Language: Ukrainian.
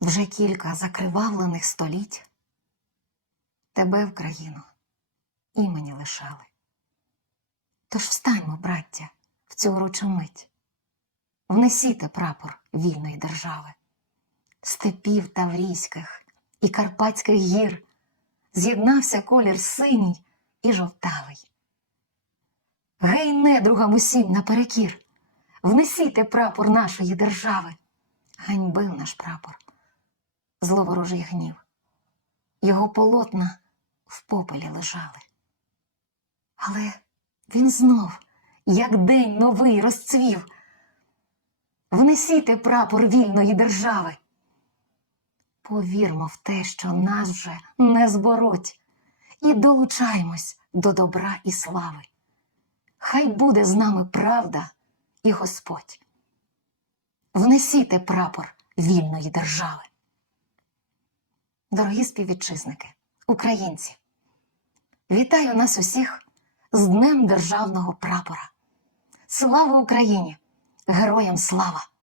Вже кілька закривавлених століть тебе в країну імені лишали. Тож встаньмо, браття, в цю урочу мить, внесіте прапор вільної держави, степів таврійських і карпатських гір з'єднався колір синій і жовтавий. Гей, недругам усім наперекір, внесіте прапор нашої держави. Ганьбив наш прапор, зловорожий гнів. Його полотна в попелі лежали. Але він знов, як день новий, розцвів. Внесіте прапор вільної держави. Повірмо в те, що нас вже не збороть, і долучаймось до добра і слави. Хай буде з нами правда і Господь. Внесіте прапор вільної держави. Дорогі співвітчизники, українці, вітаю нас усіх з Днем Державного прапора. Слава Україні! Героям слава!